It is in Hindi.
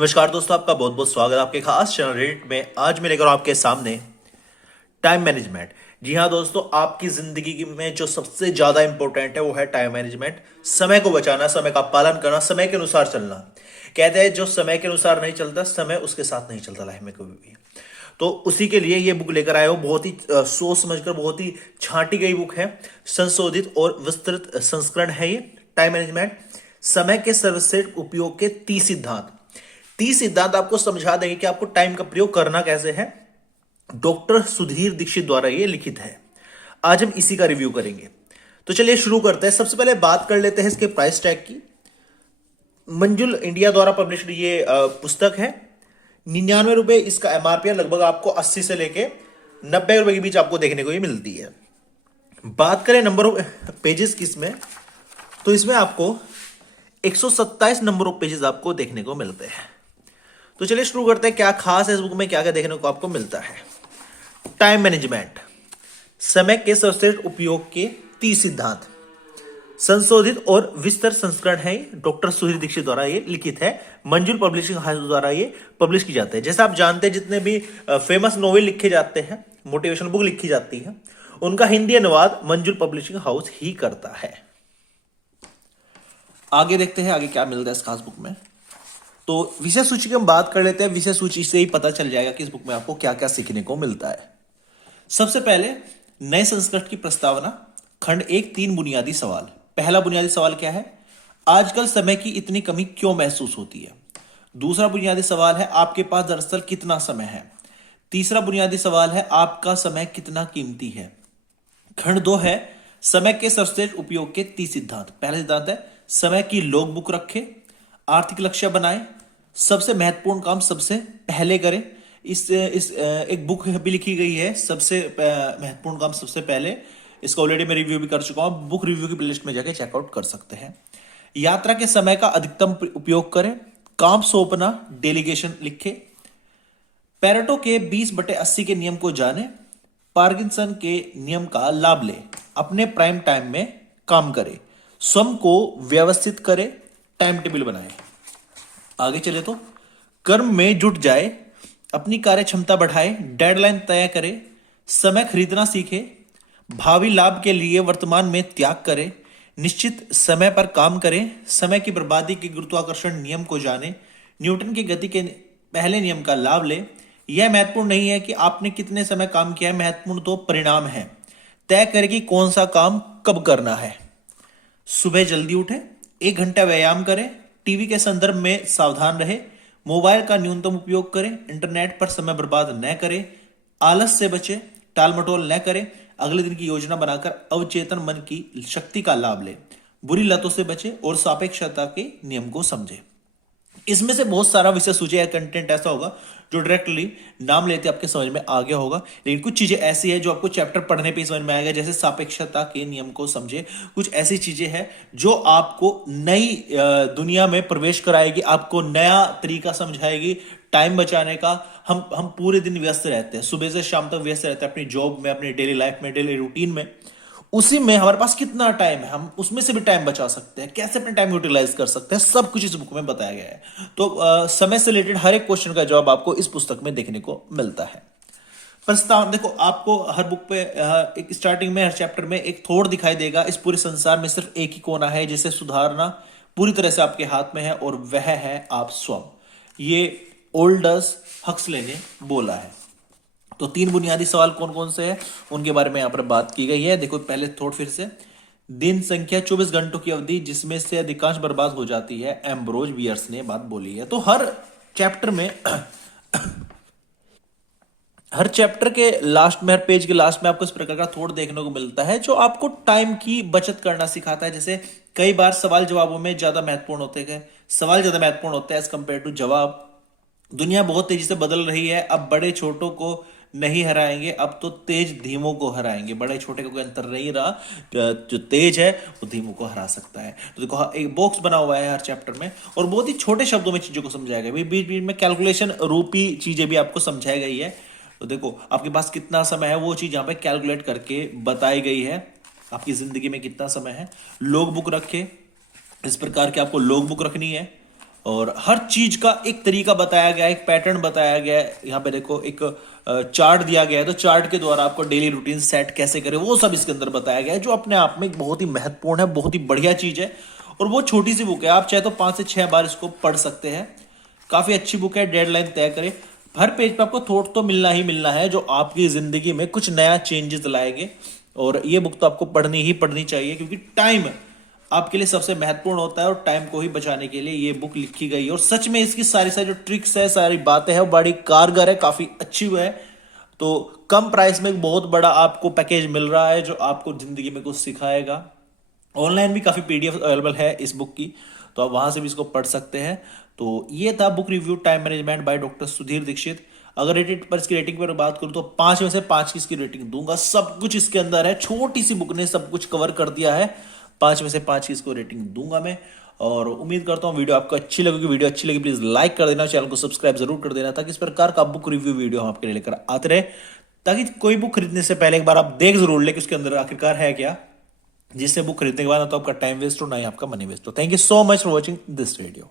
नमस्कार दोस्तों, आपका बहुत बहुत स्वागत है आपके खास चैनल रेडिट में। आज मैं लेकर आपके सामने टाइम मैनेजमेंट। जी हाँ दोस्तों, आपकी जिंदगी में जो सबसे ज्यादा इंपॉर्टेंट है वो है टाइम मैनेजमेंट। समय को बचाना, समय का पालन करना, समय के अनुसार चलना। कहते हैं जो समय के अनुसार नहीं चलता, समय उसके साथ नहीं चलता लाइफ में कभी भी। तो उसी के लिए ये बुक लेकर आए हो। बहुत ही सोच समझकर बहुत ही छांटी गई बुक है। संशोधित और विस्तृत संस्करण है ये टाइम मैनेजमेंट। समय के सर्वश्रेष्ठ उपयोग के 30 सिद्धांत। 30 सिद्धांत आपको समझा देंगे कि आपको टाइम का प्रयोग करना कैसे है। डॉक्टर सुधीर दीक्षित द्वारा ये लिखित है। आज हम इसी का रिव्यू करेंगे। तो चलिए शुरू करते हैं। सबसे पहले बात कर लेते हैं इसके प्राइस टैग की। मंजुल इंडिया द्वारा पब्लिश्ड ये पुस्तक है। 99 रुपए इसका एमआरपी है। लगभग आपको 80 से लेके 90 रुपए के बीच आपको देखने को ये मिलती है। बात करें नंबर ऑफ पेजेस की इसमें, तो इसमें आपको 127 नंबर ऑफ पेजेस आपको देखने को मिलते हैं। तो चलिए शुरू करते हैं। क्या खास है इस बुक में, क्या क्या देखने को आपको मिलता है। टाइम मैनेजमेंट, समय के सर्वश्रेष्ठ उपयोग के 30 सिद्धांत। संशोधित और विस्तृत संस्करण है। डॉक्टर सुधीर दीक्षित द्वारा ये लिखित है। मंजुल पब्लिशिंग हाउस द्वारा ये पब्लिश की जाते हैं। जैसे आप जानते हैं, जितने भी फेमस नॉवेल लिखे जाते हैं, मोटिवेशनल बुक लिखी जाती है, उनका हिंदी अनुवाद मंजुल पब्लिशिंग हाउस ही करता है। आगे देखते हैं आगे क्या मिलता है इस खास बुक में। तो विषय सूची की हम बात कर लेते हैं। विषय सूची से ही पता चल जाएगा कि इस बुक में आपको क्या क्या सीखने को मिलता है। सबसे पहले नए संस्करण की प्रस्तावना, खंड 1, 3 बुनियादी सवाल। पहला बुनियादी सवाल क्या है? आजकल समय की इतनी कमी क्यों महसूस होती है? दूसरा बुनियादी सवाल है, आपके पास दरअसल कितना समय है? तीसरा बुनियादी सवाल है, आपका समय कितना कीमती है? खंड 2 है, समय के सर्वश्रेष्ठ उपयोग के 30 सिद्धांत। पहला सिद्धांत है, समय की लॉग बुक रखें, आर्थिक लक्ष्य बनाएं, सबसे महत्वपूर्ण काम सबसे पहले करें। इस एक बुक भी लिखी गई है, सबसे महत्वपूर्ण काम सबसे पहले। इसका ऑलरेडी मैं रिव्यू भी कर चुका हूं। बुक रिव्यू की प्लेलिस्ट में जाके चेकआउट कर सकते हैं। यात्रा के समय का अधिकतम उपयोग करें, काम सौंपना, डेलीगेशन लिखे, पेरेटो के 20/80 के नियम को जाने, पार्किंसन के नियम का लाभ ले, अपने प्राइम टाइम में काम करें, स्वयं को व्यवस्थित करें, टाइम टेबल बनाए। आगे चले तो कर्म में जुट जाए, अपनी कार्य क्षमता बढ़ाए, डेडलाइन तय करे, समय खरीदना सीखे, भावी लाभ के लिए वर्तमान में त्याग करे, निश्चित समय पर काम करें, समय की बर्बादी के गुरुत्वाकर्षण नियम को जाने, न्यूटन की गति के पहले नियम का लाभ ले। यह महत्वपूर्ण नहीं है कि आपने कितने समय काम किया है, महत्वपूर्ण तो परिणाम है। तय करें कि कौन सा काम कब करना है। सुबह जल्दी उठे, 1 घंटा व्यायाम करें, टीवी के संदर्भ में सावधान रहे, मोबाइल का न्यूनतम उपयोग करें, इंटरनेट पर समय बर्बाद न करें, आलस से बचे, टाल मटोल न करें, अगले दिन की योजना बनाकर अवचेतन मन की शक्ति का लाभ लें, बुरी लतों से बचे और सापेक्षता के नियम को समझे। इसमें से बहुत सारा विषय सूची या कंटेंट ऐसा होगा जो डायरेक्टली नाम लेते आपके समझ में आ गया होगा, लेकिन कुछ चीजें ऐसी है जो आपको चैप्टर पढ़ने पे समझ में आएगा। जैसे सापेक्षता के नियम को समझे, कुछ ऐसी चीजें हैं जो आपको नई दुनिया में प्रवेश कराएगी, आपको नया तरीका समझाएगी टाइम बचाने का। हम पूरे दिन व्यस्त रहते हैं, सुबह से शाम तक व्यस्त रहते हैं अपनी जॉब में, अपनी डेली लाइफ में, डेली रूटीन में। उसी में हमारे पास कितना टाइम है, हम उसमें से भी टाइम बचा सकते हैं, कैसे अपने टाइम यूटिलाइज कर सकते हैं, सब कुछ इस बुक में बताया गया है। तो समय से रिलेटेड हर एक क्वेश्चन का जवाब आपको इस पुस्तक में देखने को मिलता है। प्रस्ताव देखो, आपको हर बुक पे एक स्टार्टिंग में, हर चैप्टर में एक थॉट दिखाई देगा। इस पूरे संसार में सिर्फ एक ही कोना है जिसे सुधारना पूरी तरह से आपके हाथ में है, और वह है आप स्वयं। ये ओल्डस हक्सले ने बोला है। तो 3 बुनियादी सवाल कौन कौन से हैं उनके बारे में यहां पर बात की गई है। देखो पहले थोड़ा फिर से, दिन संख्या 24 घंटों की अवधि जिसमें से अधिकांश बर्बाद हो जाती है, एम्ब्रोज बियर्स ने बात बोली है। तो हर चैप्टर में हर चैप्टर के लास्ट में, हर पेज के लास्ट में आपको इस प्रकार का थॉट देखने को मिलता है जो आपको टाइम की बचत करना सिखाता है। जैसे कई बार सवाल जवाबों में ज्यादा महत्वपूर्ण होते हैं, सवाल ज्यादा महत्वपूर्ण होता है एज कंपेयर टू जवाब। दुनिया बहुत तेजी से बदल रही है, अब बड़े छोटों को नहीं हराएंगे, अब तो तेज धीमों को हराएंगे। बड़े छोटे का कोई अंतर नहीं रहा, जो तेज है वो धीमों को हरा सकता है। तो देखो एक बॉक्स बना हुआ है हर चैप्टर में, और बहुत ही छोटे शब्दों में चीजों को समझाया गया। बीच बीच में कैलकुलेशन रूपी चीजें भी आपको समझाई गई है। तो देखो आपके पास कितना समय है वो चीज यहाँ पे कैलकुलेट करके बताई गई है। आपकी जिंदगी में कितना समय है। लॉग बुक रखे, इस प्रकार की आपको लॉग बुक रखनी है। और हर चीज का एक तरीका बताया गया है, एक पैटर्न बताया गया है। यहाँ पे देखो एक चार्ट दिया गया है, तो चार्ट के द्वारा आपको डेली रूटीन सेट कैसे करें वो सब इसके अंदर बताया गया है, जो अपने आप में एक बहुत ही महत्वपूर्ण है, बहुत ही बढ़िया चीज है। और वो छोटी सी बुक है, आप चाहे तो 5 से 6 बार इसको पढ़ सकते हैं। काफी अच्छी बुक है। डेडलाइन तय करें। हर पेज पे आपको थॉट तो मिलना ही मिलना है, जो आपकी जिंदगी में कुछ नया चेंजेस लाएंगे। और ये बुक तो आपको पढ़नी ही पढ़नी चाहिए, क्योंकि टाइम आपके लिए सबसे महत्वपूर्ण होता है, और टाइम को ही बचाने के लिए ये बुक लिखी गई है। और सच में इसकी सारी सारी जो ट्रिक्स है, सारी बातें हैं, वो बड़ी कारगर है, काफी अच्छी है। तो कम प्राइस में एक बहुत बड़ा आपको पैकेज मिल रहा है, जो आपको जिंदगी में कुछ सिखाएगा। ऑनलाइन भी काफी पीडीएफ अवेलेबल है इस बुक की, तो आप वहां से भी इसको पढ़ सकते हैं। तो ये था book review time management by doctor Sudhir Dixit. अगर रेटेड पर इसकी रेटिंग पर बात करूं तो 5 में से 5 की इसकी रेटिंग दूंगा। सब कुछ इसके अंदर है, छोटी सी बुक ने सब कुछ कवर कर दिया है। 5 में से 5 की इसको रेटिंग दूंगा मैं। और उम्मीद करता हूं वीडियो आपको अच्छी लगेगी। वीडियो अच्छी लगी प्लीज लाइक कर देना, चैनल को सब्सक्राइब जरूर कर देना, ताकि इस प्रकार का बुक रिव्यू वीडियो हम आपके लिए लेकर आते रहे। ताकि कोई बुक खरीदने से पहले एक बार आप देख जरूर ले कि उसके अंदर आखिरकार है क्या, जिससे बुक खरीदने के बाद ना तो आपका टाइम वेस्ट हो, ना ही आपका मनी वेस्ट हो। Thank you so much for watching this video.